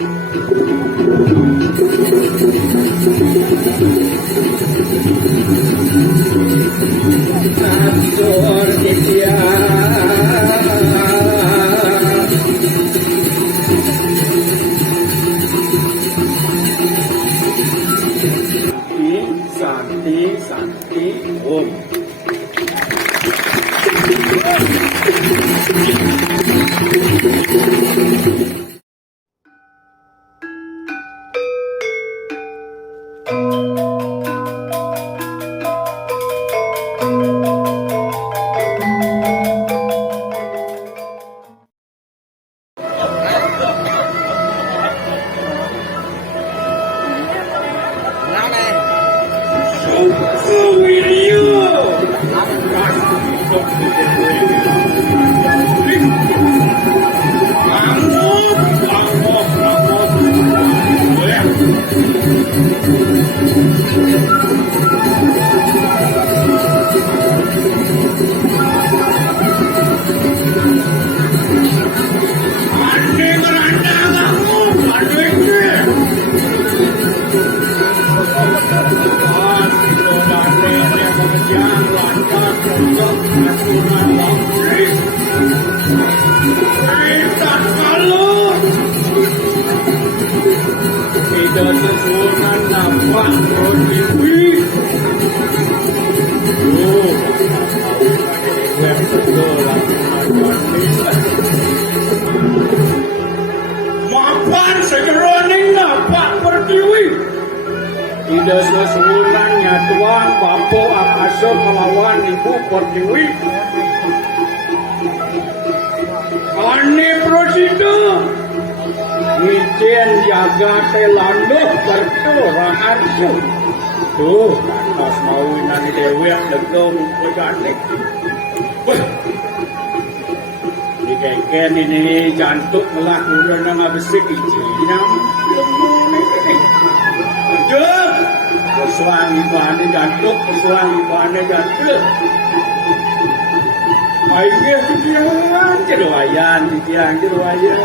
Atur dia Santi Om. Tidak sesuai nampak Dewi. Mapan segeroning nampak Pertiwi. Tidak sesuai Tuan Bampo Akaso melawan Ibu Pertiwi. Ani Prosida Ijen jaga telanduh berturah arsu. Tuh, pas mau nani dewi yang dendong berganik. Di keken ini jantuk melakukan yang abisik izinam. Aduh, persoalan ibahannya jantuk, persoalan ibahannya jantuk. Ayo kejauhan, jeruayan, jeruayan.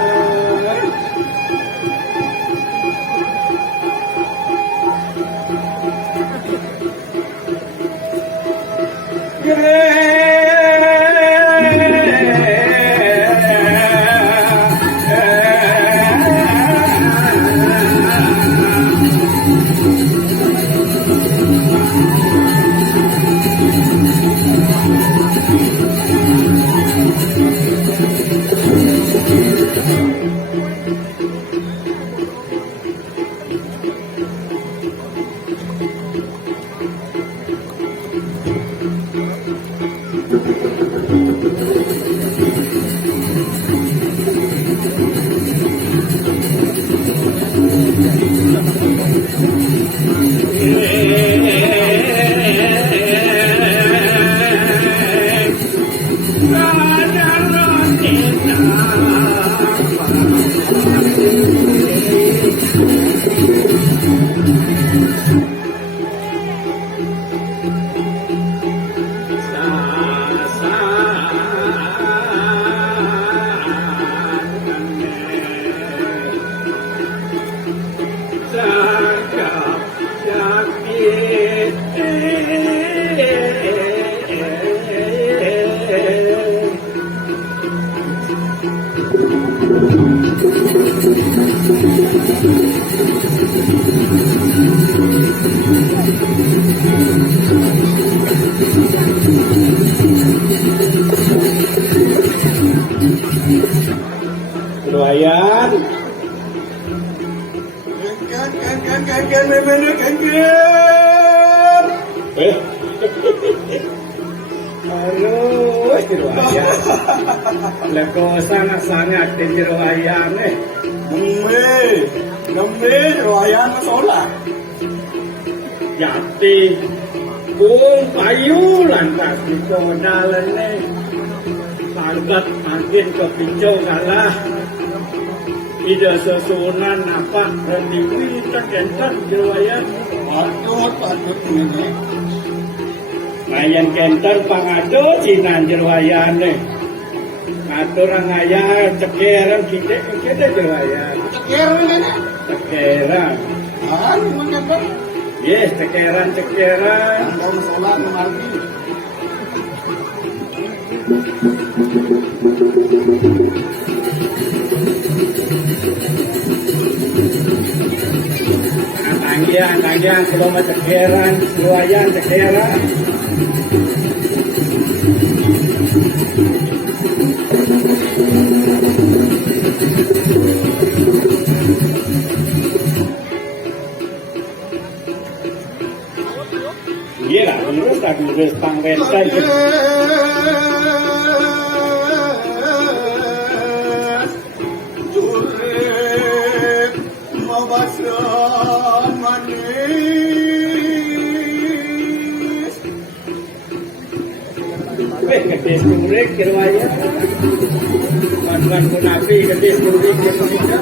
Lumayan. Halo, jeruayan. Leko sangat-sangat jeruayan Nembe jeruayan masalah. Jati kung payu lantas dicodalan Pangkat makin ke pinjau kalah. Tidak sesunan apa Pertiwi terkentar jeruayan. Patut ini. Mayan kenter pangado cinan jeruayan Ngatur ngaya cekeran kita jeruayan. ceker ini. Cekeran. Menyebab. Yes, cekeran. Anda masalah memargi. Tanggian, sebelum cekeran, luayan cekeran. Iya lah, virus pangwetan. Kedis kurik kirwaya. Mantan kunapi kedis kurik kirwaya.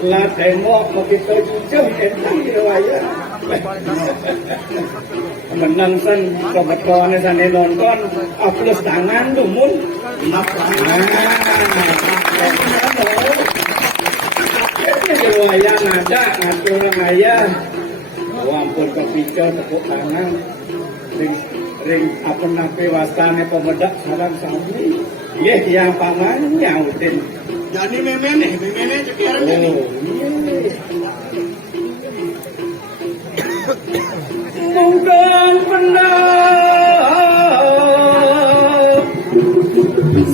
Setelah tengok begitu jujur tentang riwaya menang san kebetulan sana nonton plus tangan dumun riwaya nada ngatur ayah ampun kepikir tepuk tangan ring apa nape wastane pemedak salam sami yang paman nyautin. Jadi memene cekeran ini. Mungkin pendam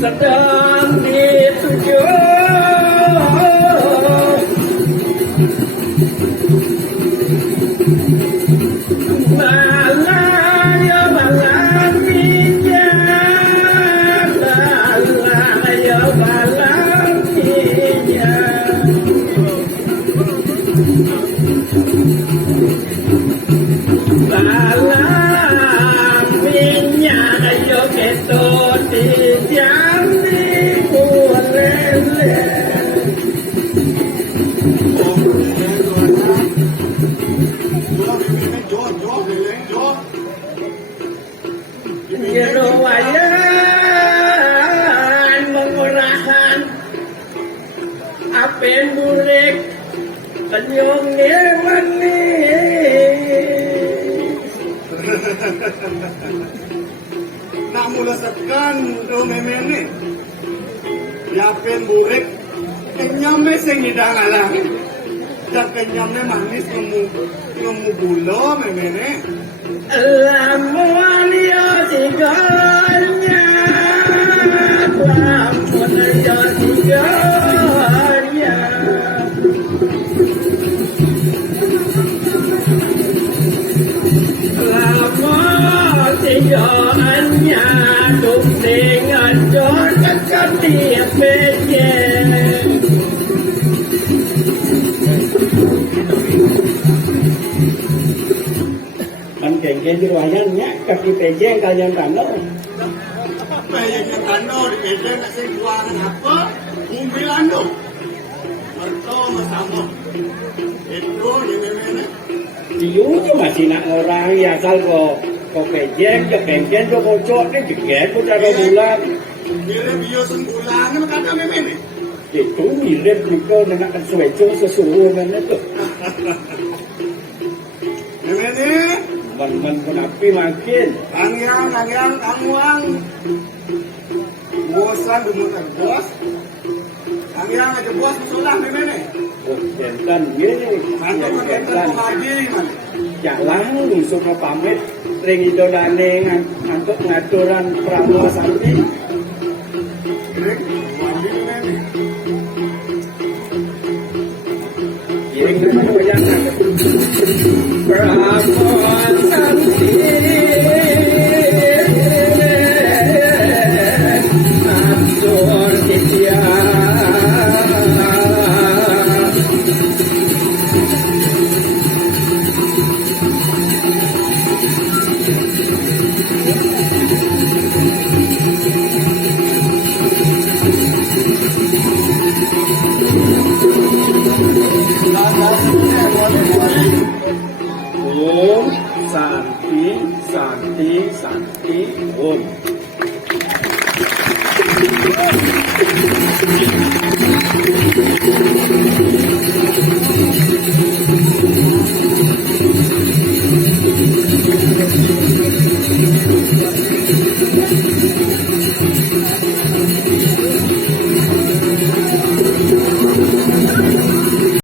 sedang dituju mengurahkan apen burik penyongnya manis. Nak mulasakan do memene apen burik kenyamnya sing hidang alang dan kenyamnya manis ngemu gula memene. Lamuan yo tiganya, lamuan yo tiganya. Lamuan tiganya, tuk dengan jor dekat dia pejen. Kengkeng di ruangannya kaki pejeng kalian tanah. Pejeng tanah di pejeng kasih ruangan apa? Mobilan dong. Betul sama. Itu ini. Diunya masih nak orang ya asal kok pejeng ke pejeng ke bocor ni jeget ko cara bulan. Mirip bio sembulan kan kata memene. Itu mirip juga nak sesuai sesuatu mana tu. Memene Man pun api makin. Angwang. Bosan dumutan bos. Angwang aja bos musulah memene. Jantan gini, Kantor jantan. kantor lagi man. Jalan suka pamit ring idolane ngantuk ngaturan pramuka santi. Nek, mandi ini. Giring na ko yan. Pramuka santi. Atur kitya. Boleh.